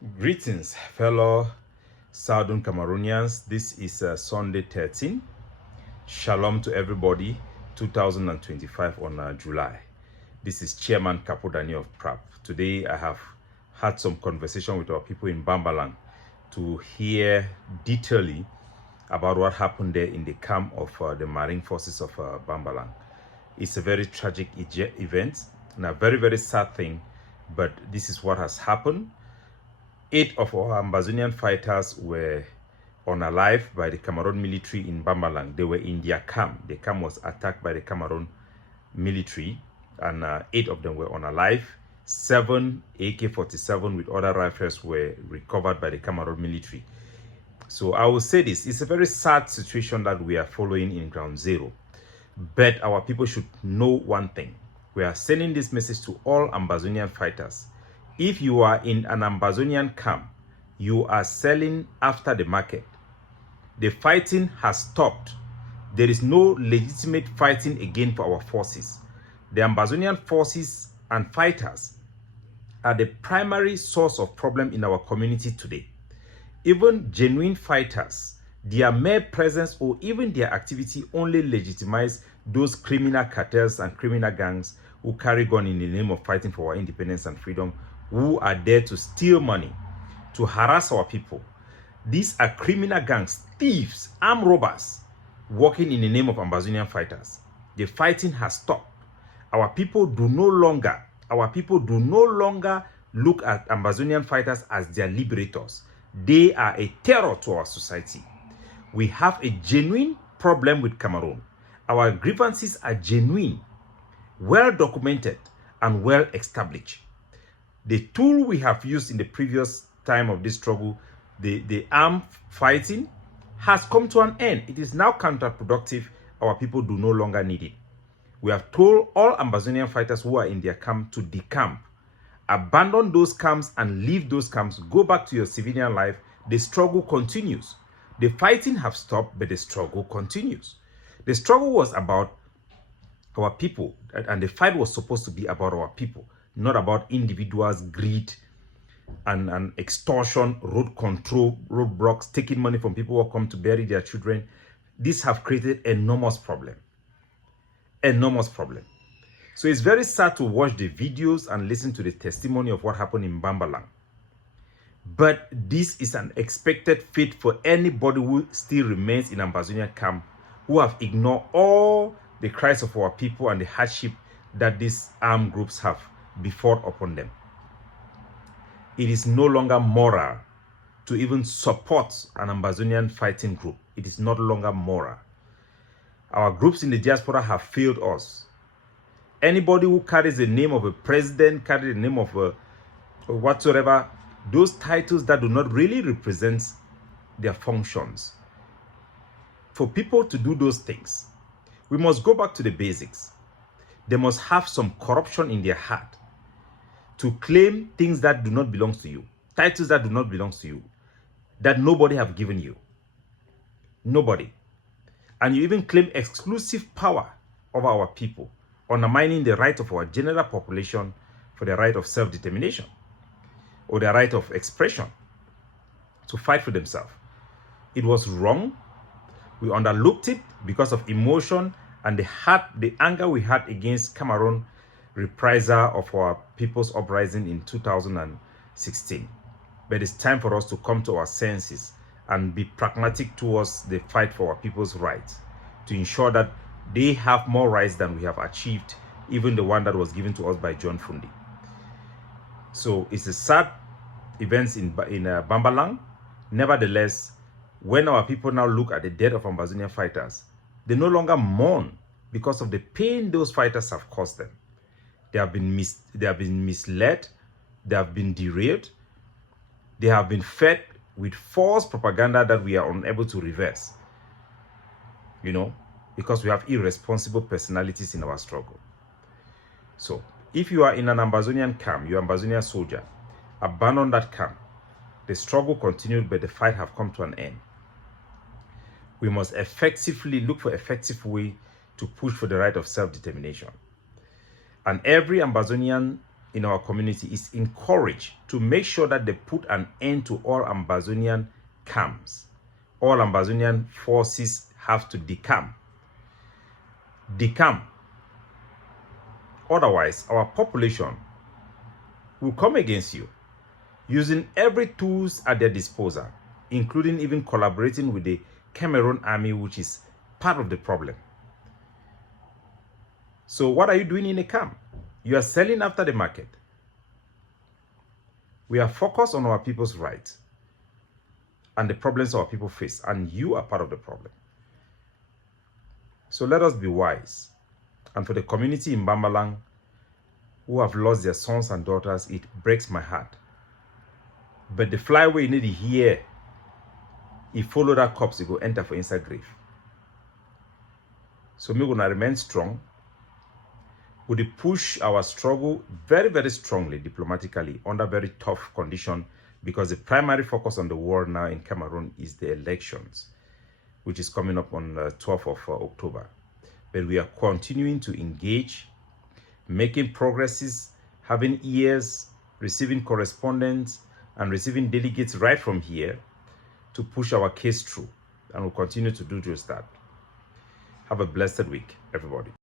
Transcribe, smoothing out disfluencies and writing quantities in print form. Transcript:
Greetings, fellow Southern Cameroonians. This is Sunday 13. Shalom to everybody, 2025 on July. This is Chairman Capo Daniel of PRAP. Today I have had some conversation with our people in Bambalang to hear detailedly about what happened there in the camp of the Marine Forces of Bambalang. It's a very tragic event and a very, very sad thing, but this is what has happened. 8 of our Ambazonian fighters were unalive by the Cameroon military in Bambalang. They were in their camp. The camp was attacked by the Cameroon military, and 8 of them were unalive. 7 AK-47 with other rifles were recovered by the Cameroon military. So I will say this, it's a very sad situation that we are following in Ground Zero. But our people should know one thing. We are sending this message to all Ambazonian fighters. If you are in an Ambazonian camp, you are selling after the market. The fighting has stopped. There is no legitimate fighting again for our forces. The Ambazonian forces and fighters are the primary source of problem in our community today. Even genuine fighters, their mere presence or even their activity only legitimize those criminal cartels and criminal gangs who carry gun in the name of fighting for our independence and freedom, who are there to steal money, to harass our people. These are criminal gangs, thieves, armed robbers, working in the name of Ambazonian fighters. The fighting has stopped. Our people do no longer look at Ambazonian fighters as their liberators. They are a terror to our society. We have a genuine problem with Cameroon. Our grievances are genuine, well documented, and well established. The tool we have used in the previous time of this struggle, the armed fighting, has come to an end. It is now counterproductive. Our people do no longer need it. We have told all Ambazonian fighters who are in their camp to decamp. Abandon those camps and leave those camps. Go back to your civilian life. The struggle continues. The fighting have stopped, but the struggle continues. The struggle was about our people, and the fight was supposed to be about our people, not about individuals, greed, and extortion, road control, roadblocks, taking money from people who come to bury their children. These have created enormous problem. Enormous problem. So it's very sad to watch the videos and listen to the testimony of what happened in Bambalang. But this is an expected fate for anybody who still remains in Ambazonian camp, who have ignored all the cries of our people and the hardship that these armed groups have before upon them. It is no longer moral to even support an Ambazonian fighting group. It is no longer moral. Our groups in the diaspora have failed us. Anybody who carries the name of a president, carries the name of a whatsoever, those titles that do not really represent their functions. For people to do those things, we must go back to the basics. They must have some corruption in their heart to claim things that do not belong to you, titles that do not belong to you, that nobody have given you. Nobody. And you even claim exclusive power over our people, undermining the right of our general population for the right of self-determination or the right of expression to fight for themselves. It was wrong. We underlooked it because of emotion and the anger we had against Cameroon reprisal of our people's uprising in 2016. But it's time for us to come to our senses and be pragmatic towards the fight for our people's rights, to ensure that they have more rights than we have achieved, even the one that was given to us by John Fundi. So it's a sad event in Bambalang. Nevertheless, when our people now look at the death of Ambazonian fighters, they no longer mourn because of the pain those fighters have caused them. They have been misled, they have been derailed, they have been fed with false propaganda that we are unable to reverse. You know, because we have irresponsible personalities in our struggle. So, if you are in an Ambazonian camp, you're an Ambazonian soldier, abandon that camp. The struggle continued, but the fight have come to an end. We must effectively look for effective way to push for the right of self-determination. And every Ambazonian in our community is encouraged to make sure that they put an end to all Ambazonian camps. All Ambazonian forces have to decamp. Decamp. Otherwise, our population will come against you, using every tools at their disposal, including even collaborating with the Cameroon army, which is part of the problem. So what are you doing in a camp? You are selling after the market. We are focused on our people's rights and the problems our people face, and you are part of the problem. So let us be wise. And for the community in Bambalang who have lost their sons and daughters, it breaks my heart. But the flyway need to hear, he follow that corpse, he go enter for inside grave. So we're gonna remain strong. We push our struggle very, very strongly diplomatically under very tough condition, because the primary focus on the war now in Cameroon is the elections, which is coming up on the 12th of October. But we are continuing to engage, making progresses, having ears, receiving correspondence, and receiving delegates right from here to push our case through. And we'll continue to do just that. Have a blessed week, everybody.